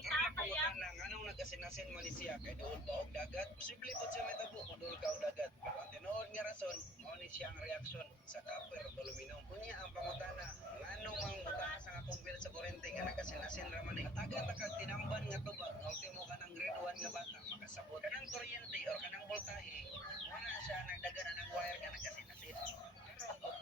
Pangutana nga anong nagkasinasin man ni siya kay duol ka og dagat. Posible po siya metabo kung duol ka og dagat. Pero ang tinuod nga rason, mao ni siya ang reaksyon sa copper o aluminum. Kunya ang pangutana, nganong mang mutaas ang akong bill sa kurente nga nagkasinasin ra man ni. Katagan ta kag tinamban nga tubag, nga ultimo ka ng grade 1 nga bata makasabot. Kanang kuryente or kanang voltahe, wala siya nagdagana ng wire nga nagkasinasin. Karon og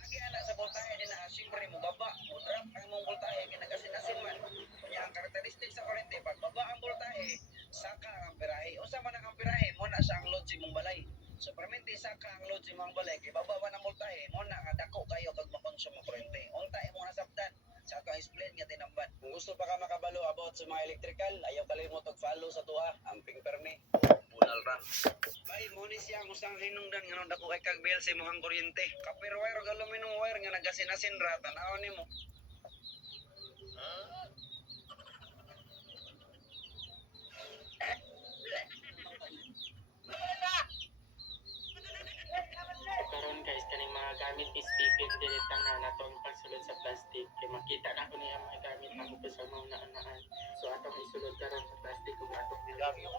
agi ana sa voltahe din na siyempre mo baba, mo drop ang mong voltahe kay nagkasinasin man. Kunya ang karakteristik sa kurente pag baba ang voltahe, saka ang amperahe. Usa man ang amperahe, mo na siya ang load sa imong balay. So permente saka ang load sa imong balay kay baba man ang voltahe, mo na nga dako kayo kag makonsumo kurente. Unta imong nasabtan sa atong explain nga tinamban. Kung gusto pa ka makabalo about sa mga electrical, ayaw kalimot og follow sa tuwa, amping perme. Bunal ra. Bay mo ni siya ang usang hinungdan nga dako kay kag bill sa imong kuryente. Copper wire ug aluminum wire nga nagasinasin ra tan-aw nimo. Karon guys kaning mga gamit is pipin dili tanan natong pagsulod sa plastic kay makita na ko niya mga gamit na ko sa mga naan. So atong isulod karon sa plastic ug atong bilagyo.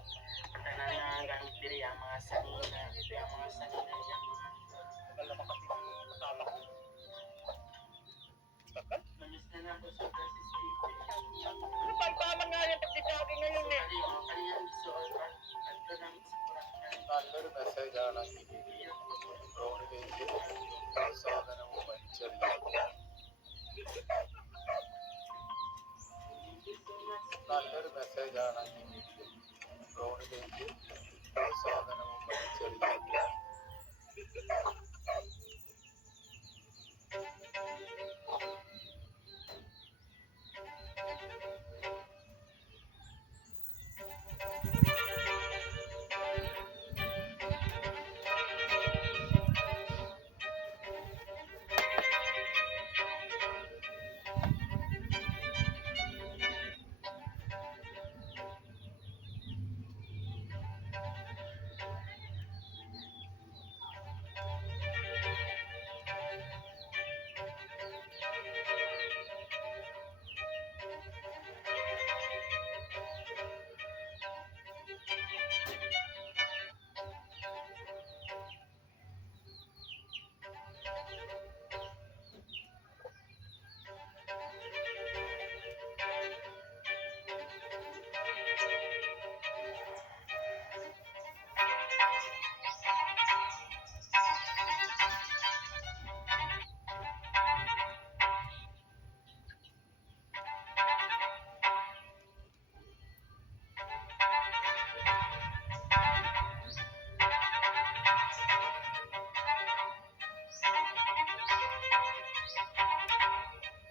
Tanan nga gamit diri ang mga sanina, ang mga sanina yang mga wala makatipid kasama ko. Namis na ako sa plastic. Ano pampaman nga yung pagdidagi ngayon eh? Kaniyang isuot ang kanang sigurang നല്ലൊരു മെസ്സേജാണ് ഈ ഡ്രോണിലേക്ക് പാസ്സാകാൻ നമുക്ക് മനുഷ്യരില്ല